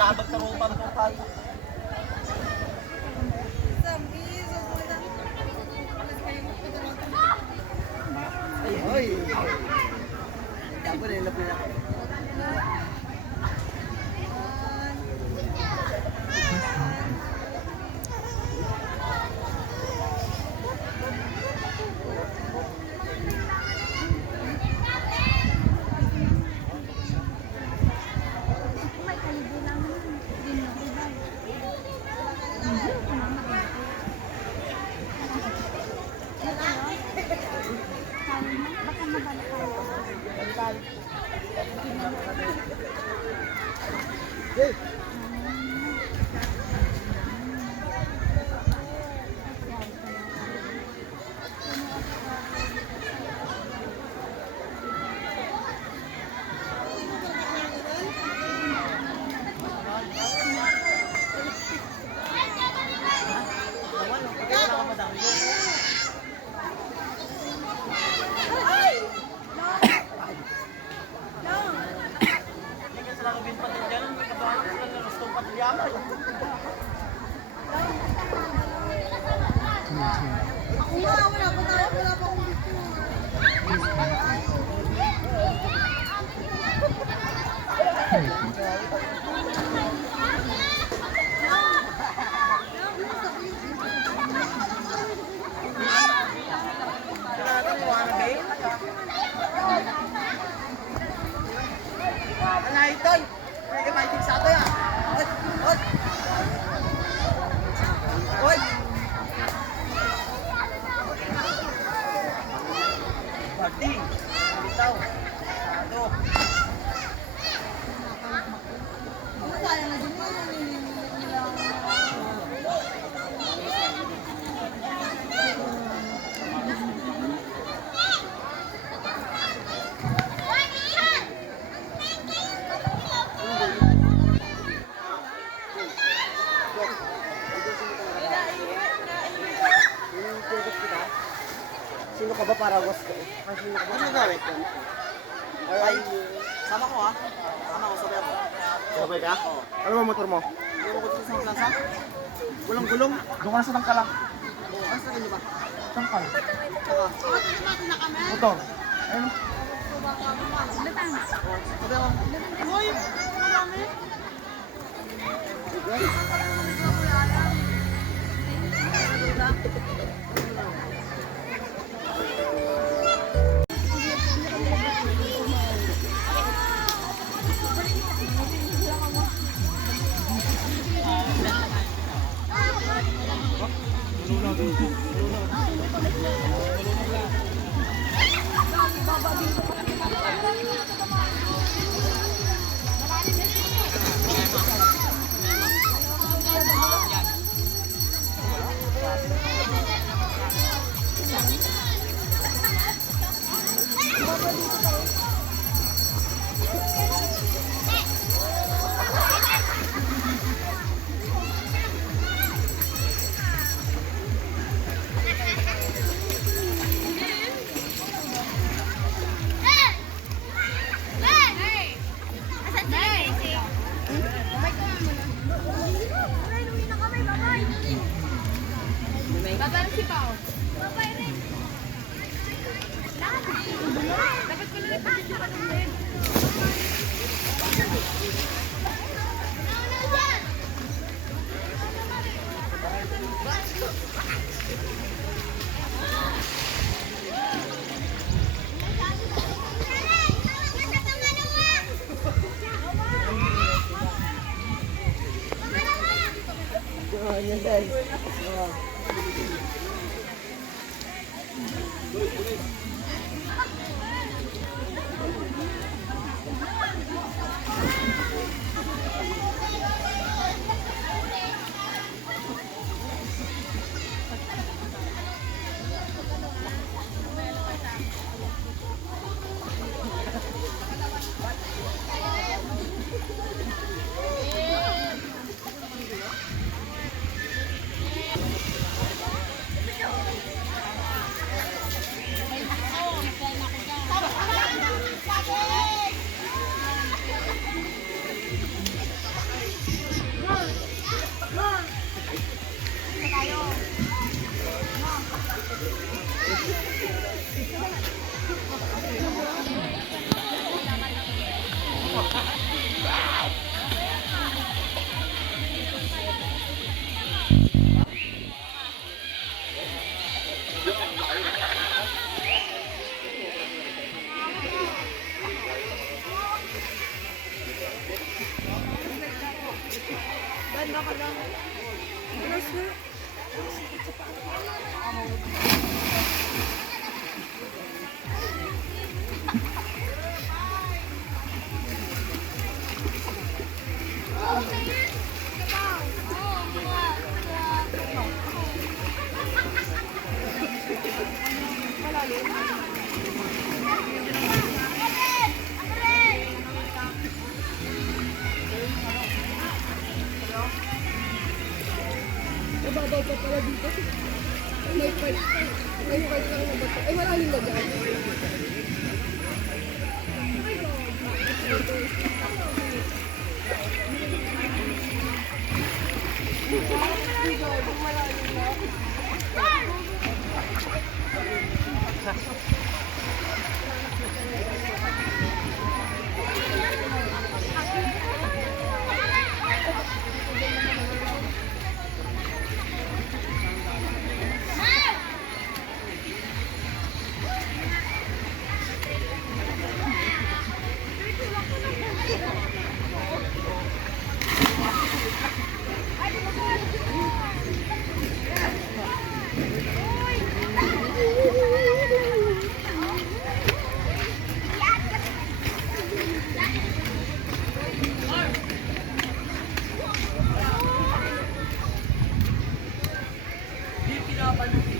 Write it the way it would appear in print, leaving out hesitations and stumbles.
labag karupan po tayo. Ay, dapat nilap nila. Sino ka ba para gusto ko? Ano gawin ko? Ay, sama ko ha. Sama ko, sabay ako. Sabay ka? Oo. Ano ba motor mo? Hindi ko sa isang plansa. Walang gulong. Doon ka na sa tangkalang. Ano sa ganyan ba? Tangkal. Saka. Motor. Ayun. Lutang. Sabay ako. Uy! Marami. Sige. Babay si Pao. Babay rin. Dapat ko lang ipagkita ka ng bed. Yan guys. Mababaw pa pala dito. May part lang na bato. Ay, malalim na dyan. Hindi pinapanood.